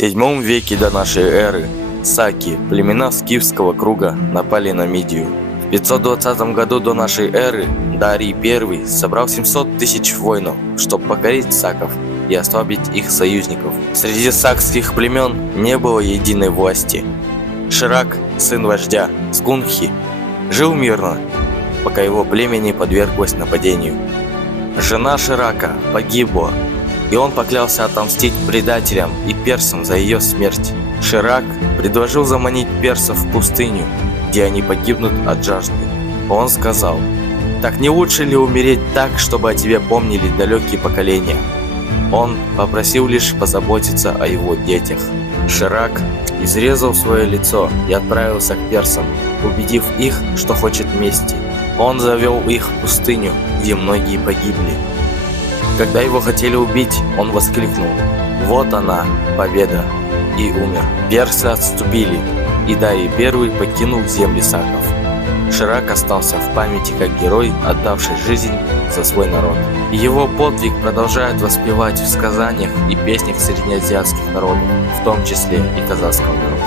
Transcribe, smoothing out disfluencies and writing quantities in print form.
VII веке до нашей эры саки, племена скифского круга, напали на Мидию. В 520 году до нашей эры Дарий I собрал 700 тысяч воинов, чтобы покорить саков и ослабить их союзников. Среди сакских племен не было единой власти. Ширак, сын вождя Скунхи, жил мирно, пока его племя не подверглось нападению. Жена Ширака погибла, и он поклялся отомстить предателям и персам за ее смерть. Ширак предложил заманить персов в пустыню, где они погибнут от жажды. Он сказал: «Так не лучше ли умереть так, чтобы о тебе помнили далекие поколения?» Он попросил лишь позаботиться о его детях. Ширак изрезал свое лицо и отправился к персам, убедив их, что хочет мести. Он завел их в пустыню, где многие погибли. Когда его хотели убить, он воскликнул: «Вот она, победа!» и умер. Персы отступили, и Дарий I покинул земли саков. Ширак остался в памяти как герой, отдавший жизнь за свой народ. Его подвиг продолжают воспевать в сказаниях и песнях среднеазиатских народов, в том числе и казахского народа.